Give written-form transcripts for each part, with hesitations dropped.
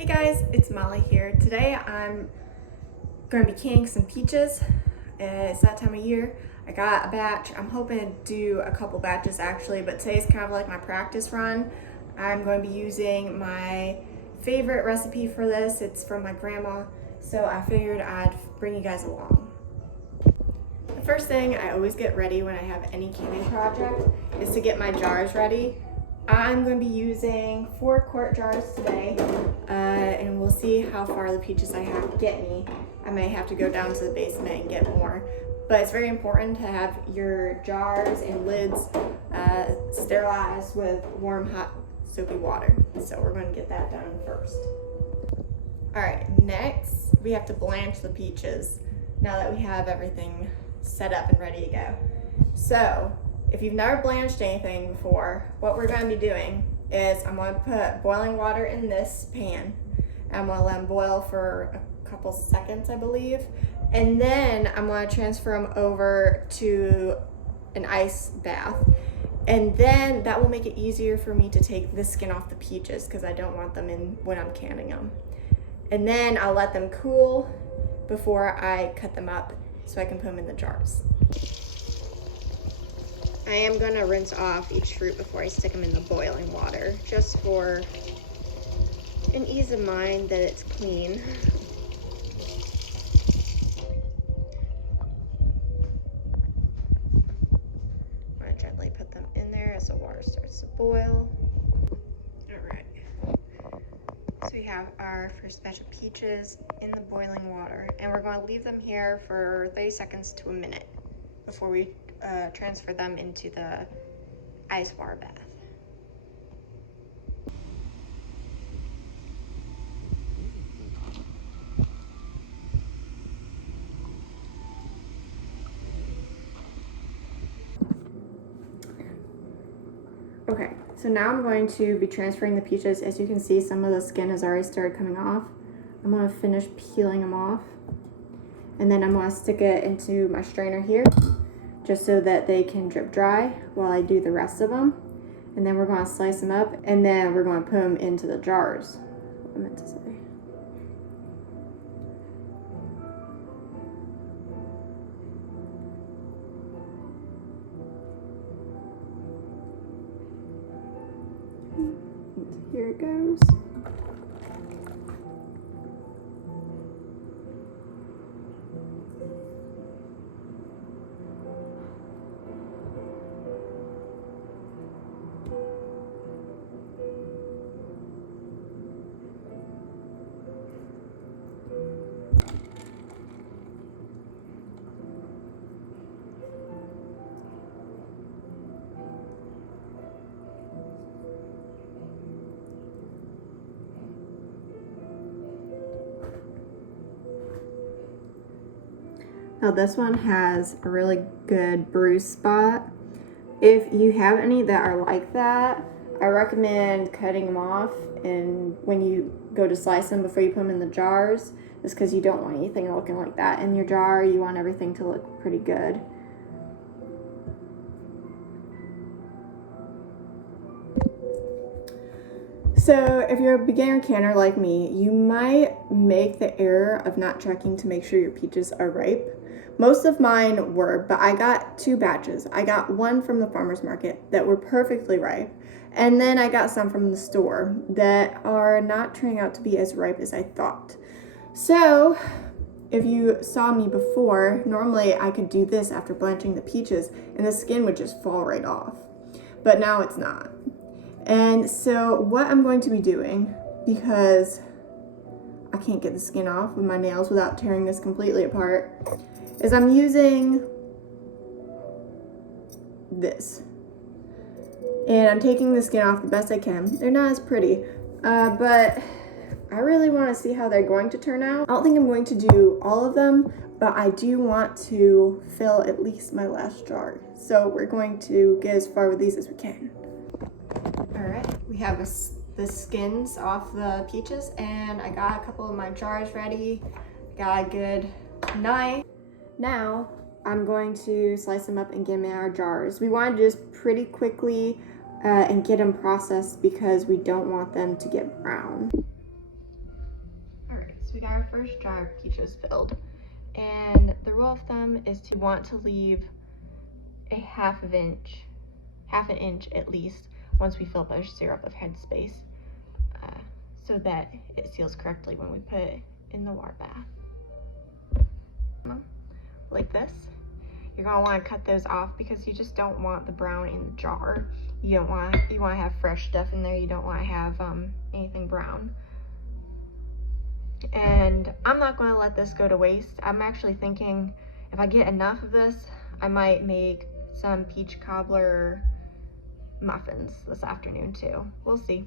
Hey guys, it's Molly here. Today I'm going to be canning some peaches. It's that time of year. I got a batch. I'm hoping to do a couple batches actually, but today's kind of like my practice run. I'm going to be using my favorite recipe for this. It's from my grandma, so I figured I'd bring you guys along. The first thing I always get ready when I have any canning project is to get my jars ready. I'm going to be using 4-quart jars today, and we'll see how far the peaches I have get me. I may have to go down to the basement and get more, but it's very important to have your jars and lids sterilized with warm, hot, soapy water. So we're going to get that done first. All right, next we have to blanch the peaches now that we have everything set up and ready to go. So if you've never blanched anything before, what we're going to be doing is I'm going to put boiling water in this pan. I'm going to let them boil for a couple seconds, I believe. And then I'm going to transfer them over to an ice bath. And then that will make it easier for me to take the skin off the peaches because I don't want them in when I'm canning them. And then I'll let them cool before I cut them up so I can put them in the jars. I am going to rinse off each fruit before I stick them in the boiling water, just for an ease of mind that it's clean. I'm going to gently put them in there as the water starts to boil. Alright, so we have our first batch of peaches in the boiling water, and we're going to leave them here for 30 seconds to a minute before we transfer them into the ice water bath. Okay, so now I'm going to be transferring the peaches. As you can see, some of the skin has already started coming off. I'm going to finish peeling them off, and then I'm going to stick it into my strainer here just so that they can drip dry while I do the rest of them. And then we're going to slice them up, and then we're going to put them into the jars. What I meant to say. Here it goes. Now this one has a really good bruise spot. If you have any that are like that, I recommend cutting them off, and when you go to slice them before you put them in the jars, just because you don't want anything looking like that in your jar. You want everything to look pretty good. So if you're a beginner canner like me, you might make the error of not checking to make sure your peaches are ripe. Most of mine were, but I got 2 batches. I got one from the farmer's market that were perfectly ripe, and then I got some from the store that are not turning out to be as ripe as I thought. So if you saw me before, normally I could do this after blanching the peaches and the skin would just fall right off, but now it's not. And so what I'm going to be doing, because I can't get the skin off with my nails without tearing this completely apart, is I'm using this. And I'm taking the skin off the best I can. They're not as pretty, but I really want to see how they're going to turn out. I don't think I'm going to do all of them, but I do want to fill at least my last jar. So we're going to get as far with these as we can. All right, we have the skins off the peaches, and I got a couple of my jars ready. Got a good knife. Now I'm going to slice them up and get them in our jars. We want to just pretty quickly and get them processed because we don't want them to get brown. first jar of peaches filled. And the rule of thumb is to want to leave a half an inch at least, once we fill up our syrup of headspace, so that it seals correctly when we put it in the water bath. Like this. You're gonna want to cut those off because you just don't want the brown in the jar. You want to have fresh stuff in there. You don't want to have anything brown. And I'm not going to let this go to waste. I'm actually thinking if I get enough of this, I might make some peach cobbler muffins this afternoon too. We'll see.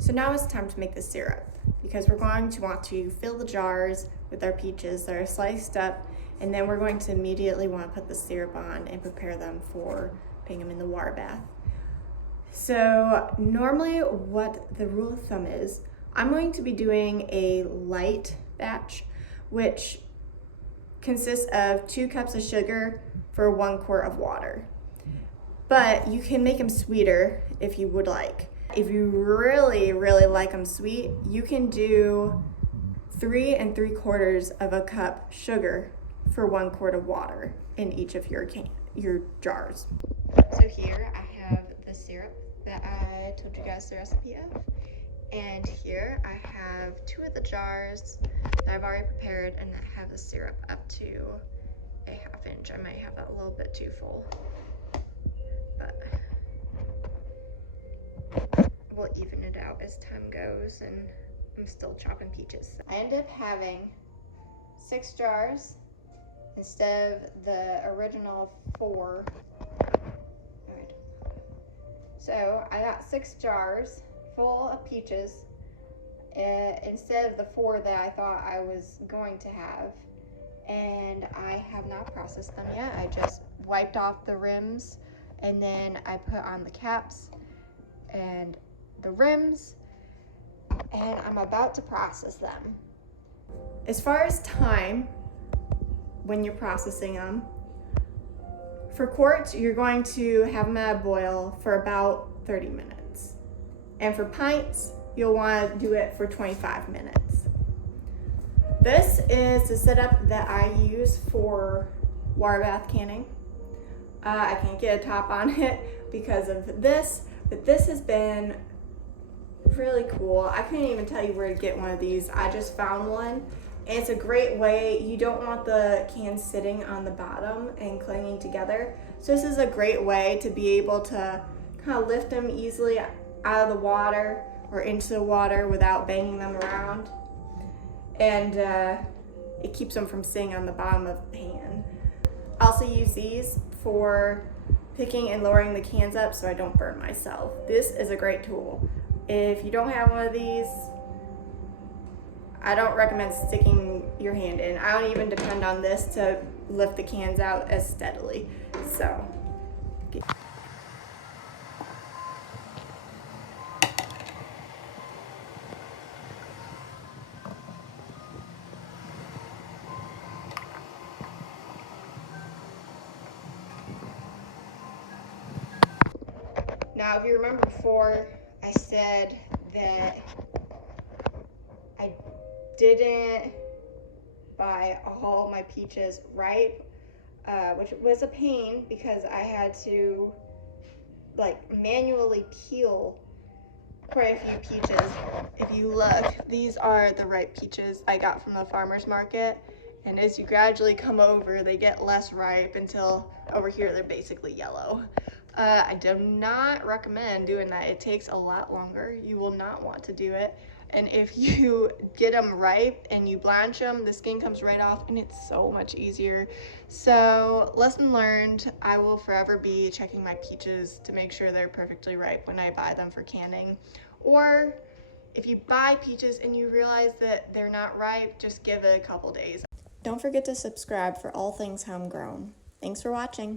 So now it's time to make the syrup, because we're going to want to fill the jars with our peaches that are sliced up, and then we're going to immediately want to put the syrup on and prepare them for putting them in the water bath. So normally what the rule of thumb is, I'm going to be doing a light batch, which consists of 2 cups of sugar for 1 quart of water. But you can make them sweeter if you would like. If you really, really like them sweet, you can do 3 3/4 of a cup sugar for 1 quart of water in each of your jars. So here I have the syrup that I told you guys the recipe of. And here I have 2 of the jars that I've already prepared and that have the syrup up to a 1/2 inch. I might have that a little bit too full, but we'll even it out as time goes, and I'm still chopping peaches. I ended up having 6 jars instead of the original 4. Alright. So I got 6 jars full of peaches instead of the 4 that I thought I was going to have. And I have not processed them yet. I just wiped off the rims, and then I put on the caps and the rims, and I'm about to process them. As far as time, when you're processing them, for quarts, you're going to have them at a boil for about 30 minutes. And for pints, you'll want to do it for 25 minutes. This is the setup that I use for water bath canning. I can't get a top on it because of this, but this has been really cool. I couldn't even tell you where to get one of these. I just found one, and it's a great way. You don't want the cans sitting on the bottom and clinging together. So this is a great way to be able to kind of lift them easily out of the water or into the water without banging them around. And it keeps them from sitting on the bottom of the pan. I also use these for picking and lowering the cans up so I don't burn myself. This is a great tool. If you don't have one of these, I don't recommend sticking your hand in. I don't even depend on this to lift the cans out as steadily. So. Now, if you remember before, I said that I didn't buy all my peaches ripe, which was a pain because I had to manually peel quite a few peaches. If you look, these are the ripe peaches I got from the farmer's market, and as you gradually come over, they get less ripe until over here they're basically yellow. I do not recommend doing that. It takes a lot longer. You will not want to do it. And if you get them ripe and you blanch them, the skin comes right off and it's so much easier. So lesson learned, I will forever be checking my peaches to make sure they're perfectly ripe when I buy them for canning. Or if you buy peaches and you realize that they're not ripe, just give it a couple days. Don't forget to subscribe for all things homegrown. Thanks for watching.